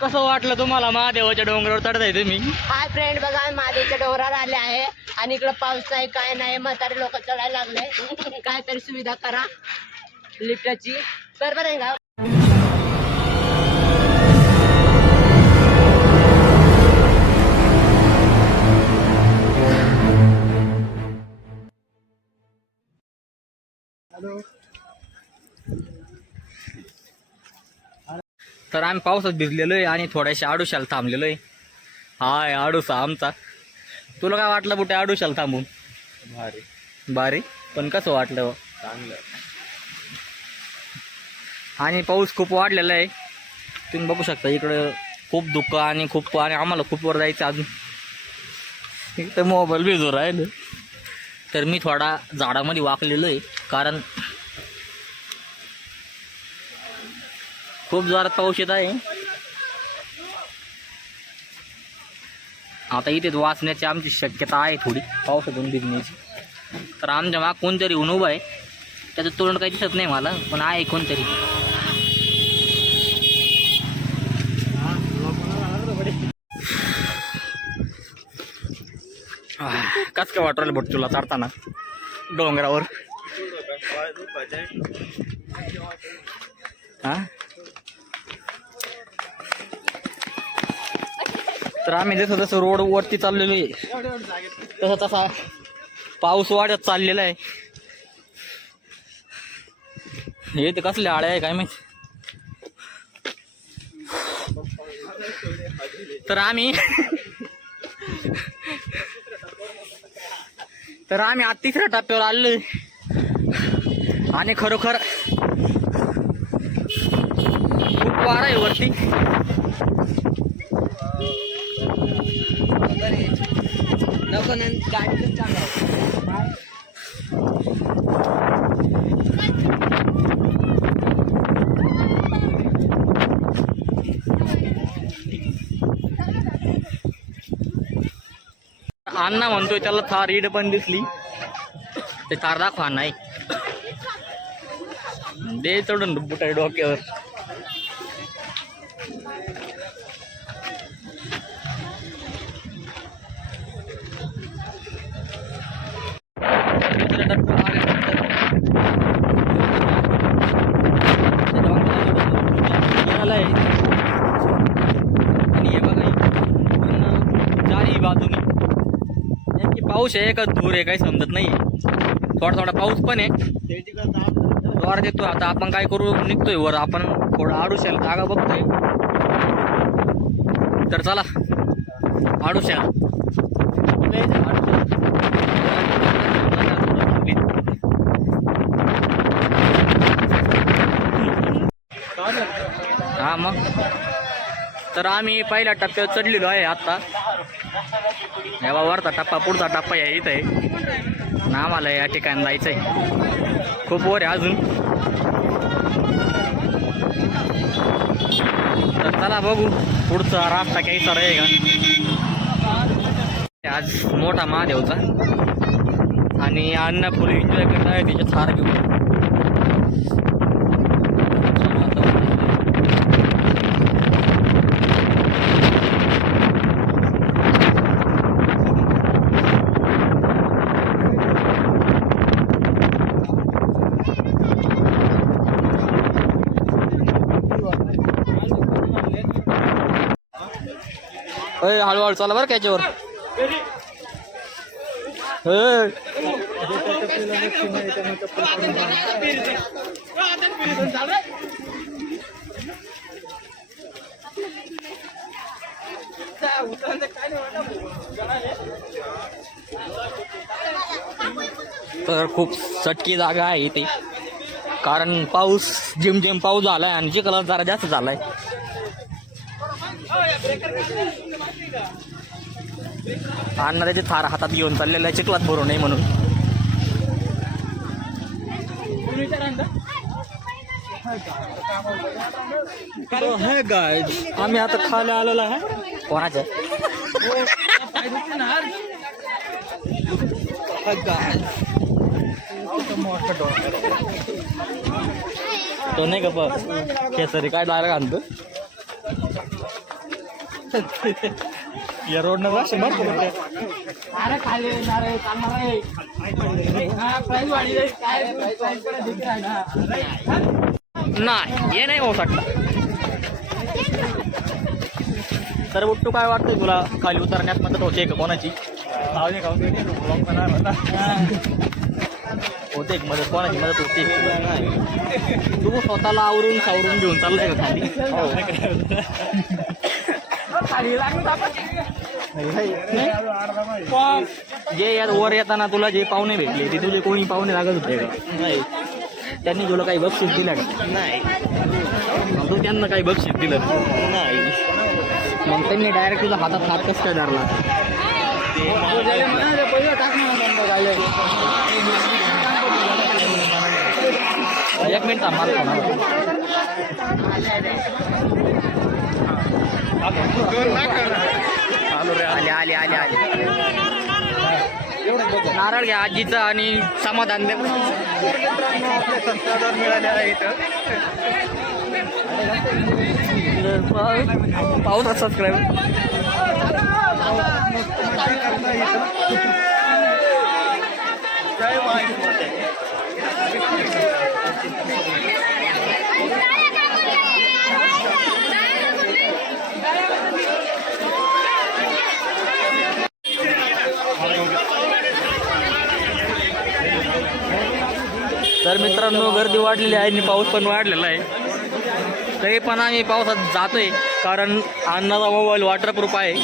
कसं वाटलं तुम्हाला महादेवाच्या डोंगरावर चढताय तुम्ही? हाय फ्रेंड, बघा आम्ही महादेवच्या डोंगरावर आले आहे आणि इकडं पाऊस आहे काय नाही, म्हातारे लोक चढायला लागले. काहीतरी सुविधा करा लिफ्टची. बरोबर आहे का? तर आम्ही पावसात भिजलेलो आहे आणि थोड्याशा आडुशाला थांबलेलो आहे. हाय आडूसा आमचा. तुला काय वाटलं बुटे आडुशाला थांबून? भारी भारी. पण कसं वाटलं? चांगलं. आणि पाऊस खूप वाढलेला आहे, तुम्ही बघू शकता. इकडं खूप धुकं आणि खूप, आणि आम्हाला खूप वर जायचं अजून. इथं मोबाईल भिजू राहिलं. तर मी थोडा झाडामध्ये वाकलेलो आहे, कारण खूप जोरात पाऊस येत आहे. आता इथे वाचण्याची आमची शक्यता आहे थोडी पावसातून भिजण्याची. तर आमच्या माग कोणतरी ऊन उभं आहे, त्याचं तोंड काही दिसत नाही मला, पण आहे कोणतरी. कस काय वाटलं बट तुला चढताना डोंगरावर? हा, तर आम्ही जसं जसं रोड वरती चाललेलो आहे तसा तसा पाऊस वाढत चाललेला आहे. हे ते कसले आळे आहे काय माहिती. तर आम्ही आज तिसऱ्या टप्प्यावर आलोय आणि खरोखर खूप वारा आहे वरती. अण्णा म्हणतोय त्याला थार ईड पण दिसली, ते थार दाखवा नाही दे चढून बुटाय डोक्यावर. आणि हे बघा चारही बाजूनी नेमकी पाऊस आहे का धूर आहे काही समजत नाही. थोडा थोडा पाऊस पण आहे, जोरात येतो. आता आपण काय करू, निघतोय वर. आपण थोडं आडुशाला जागा बघतोय. तर चला आडुशाला. हा मग. तर आम्ही पहिल्या टप्प्यावर चढलेलो आहे आता. तेव्हा वरचा टप्पा, पुढचा टप्पा या इथं आहे ना. आम्हाला या ठिकाणी जायचं आहे, खूप वर आहे अजून. तर चला बघू पुढचा रास्ता काहीसा आहे का. आज मोठा महादेवचा आणि अन्न फुल एन्जॉय करत आहे त्याच्या थार घेऊन. हळूहळू चला बरं त्याच्यावर. तर खूप चटकी जागा आहे इथे, कारण पाऊस जिम जिम पाऊस झालाय आणि चिखल जरा जास्त झालाय. अण्णा त्याचे थार हातात घेऊन चाललेला आहे चिखलात भरू नये म्हणून. हे गाइस आम्ही आता खाली आलेलो आहे. कोणाच्या तो नाही का बघ केसरी काय डायरेक्ट आणतो. या रोड न अरे खाली येणार चालणार नाही हे नाही होऊ शकता. तर बुट्टू काय वाटतंय तुला खाली उतरण्यात मदत होते का कोणाची? होते एक मदत, कोणाची मदत होते? तू स्वतःला आवरून सावरून घेऊन चाललाय का खाली? जे यात वर येताना तुला जे पाहुणे भेटले ते तुझे कोणी पाहुणे लागत होते का? नाही. त्यांनी तुला काही बक्षीस दिलं का? नाही. तू त्यांना काही बक्षीस दिलं नाही. मग त्यांनी डायरेक्ट तुझा हातात हात कसं काय धरला? एक मिनिट आले आले आले आले. नारळ घ्या आजीचं आणि समाधान द्या. पाहून सबस्क्राईब. तर मित्रांनो गर्दी वाढलेली आहे आणि पाऊस पण वाढलेला आहे. तरी पण आम्ही पावसात जातोय कारण अण्णाचा मोबाईल वॉटरप्रूफ आहे.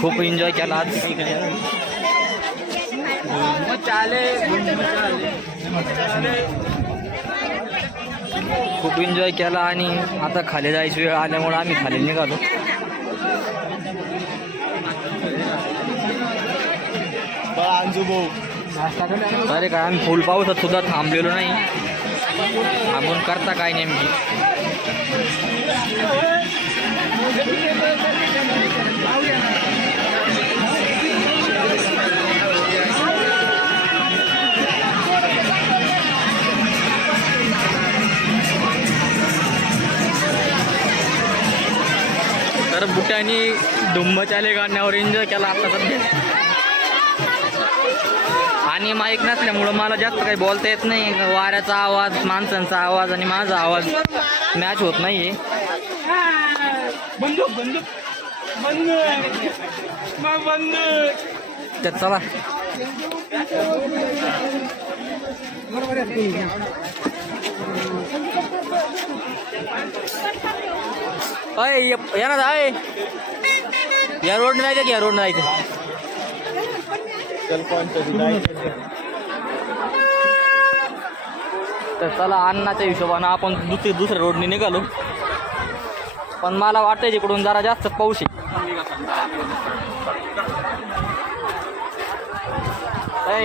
खूप एन्जॉय केला आज. खूप एन्जॉय केला आणि आता खाली जायची वेळ आल्यामुळे आम्ही खाली निघालो. अरे काय आम्ही फुल पावसात सुद्धा थांबलेलो नाही. थांबून करता काय नेमकी? तर बुट्यानी धुम्मचाले गाण्यावर एन्जॉय केला आता सध्या. आणि माईक नसल्यामुळं मला जास्त काही बोलता येत नाही. वाऱ्याचा आवाज, माणसांचा आवाज आणि माझा आवाज मॅच होत नाहीये. तर चला या ना जाय. या रोडने जायचं की या रोडने जायचं? तर चला अन्नाच्या हिशोबानं आपण दुसऱ्या रोडने निघालो. पण मला वाटतंय तिकडून जरा जास्त पाऊस आहे.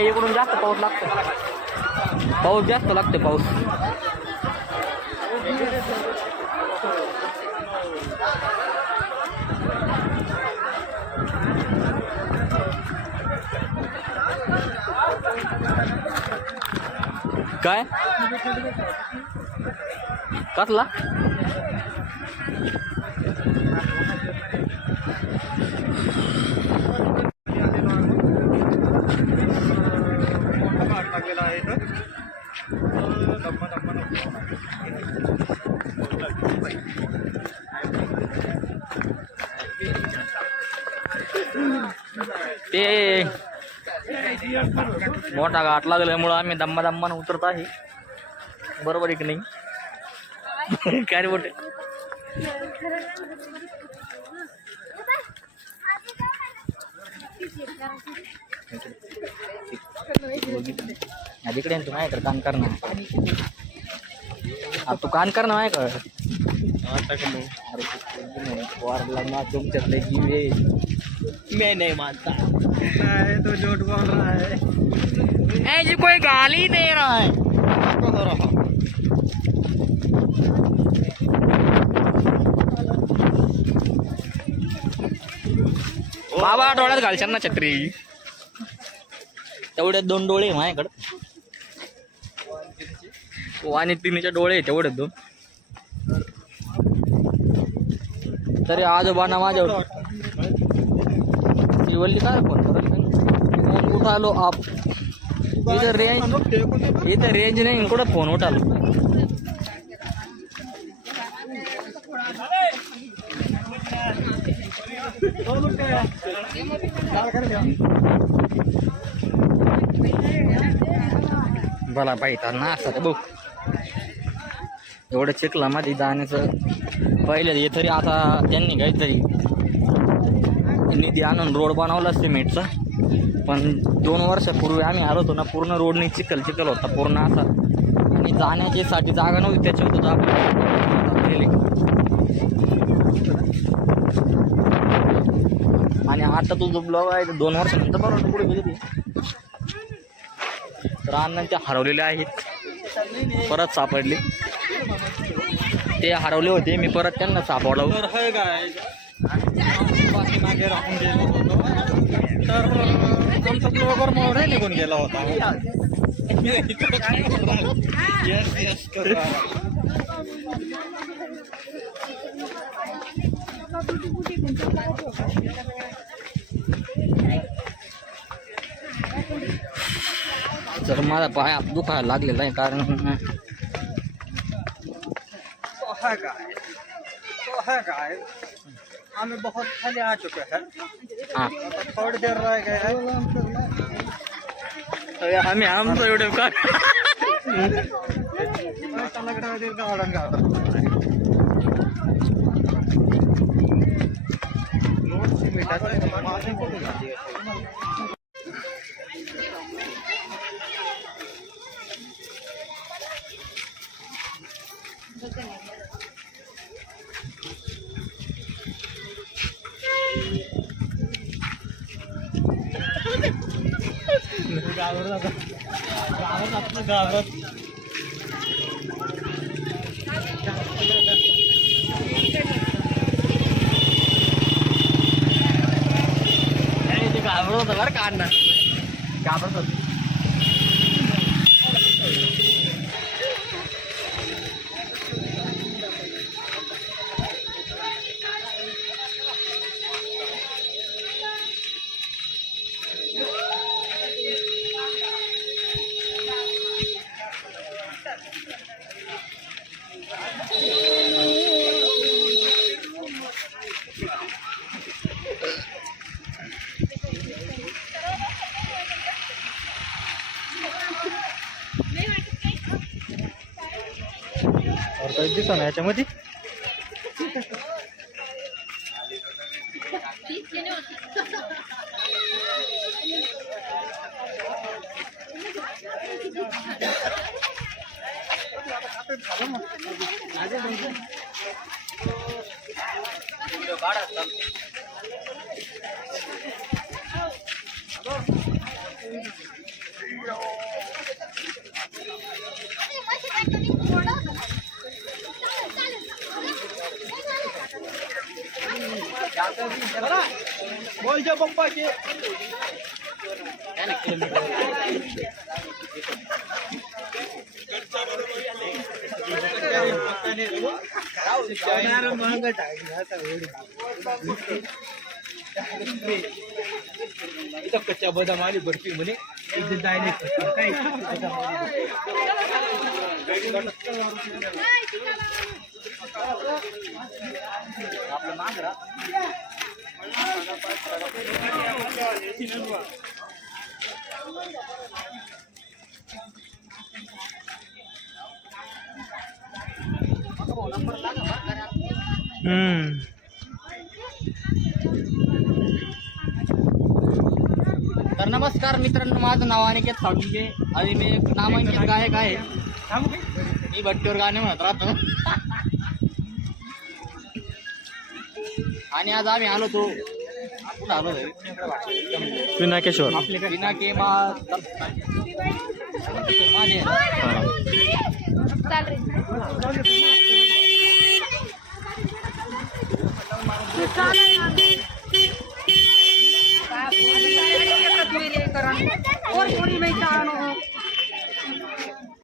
इकडून जास्त पाऊस लागतो. पाऊस जास्त लागते पाऊस. काय कसला? ते मोठा घाट लागल्यामुळं आम्ही दम्मा दम्मानं उतरत आहे. बरोबर आहे की नाही? काय रे बोटे? तिकडे तू नाही तर काम करणार. तू काम करणार आहे का? तुमच्यातले जीव आहे. मैं नहीं मानता. नहीं तो झूठ बोल रहा है. ऐसी कोई गाली दे रहा है. बाबा डोळ्यात घालशाल ना छत्री. तेवढ्यात 2 डोळे माझ्याकडं. वाणी तिन्हीचे डोळे तेवढे दोन. तरी आजोबांना माझ्यावर ती वल्ली काय फोन फोन उठालो आप इथं रेंज नाही कुठं फोन उठालो. भला पाहिजे ना असं बघ एवढं चिखलामध्ये जाण्याचं पहिलं हे तरी आता त्यांनी काहीतरी निधी आणून रोड बनवला सिमेंटचा. पण 2 वर्षापूर्वी आम्ही आलो होतो ना पूर्ण रोडने चिखल होता पूर्ण असा आणि जाण्याच्यासाठी जागा नव्हती त्याच्यावर आणि आता तो जो ब्लॉग आहे 2 वर्षानंतर बरोबर पुढे गेली तर अण्णा ते हरवलेले आहेत परत सापडले. ते हरवले होते मी परत त्यांना सापडलो. मागे राहून गेलो होतो तर आमचा ब्लॉगर मोरे निघून गेला होता. तर माझा पाय दुखायला लागलेला आहे कारण हमें बहुत खाली आ चुके हैं. हाँ थोड़ी देर रह गए हैं. आम्ही आमचं व्हिडिओ का गार्डन गावरात घाबरत होतं बरं का अण्णा घाबरत होतं. और काही दिसा ना याच्यामध्ये बोल पप्पा के कच्चा बदाम आली बर्फी म्हणे आपलं मागरा तर नमस्कार मित्रांनो, माझं नाव अनिकेत साळुंके आणि मी एक नामांकित गायक आहे. मी भट्टीवर गाणे म्हणत राहतो. आणि आज आम्ही आलो तो कुठं आलो पिनाकेश्वर पिनाके चाल रे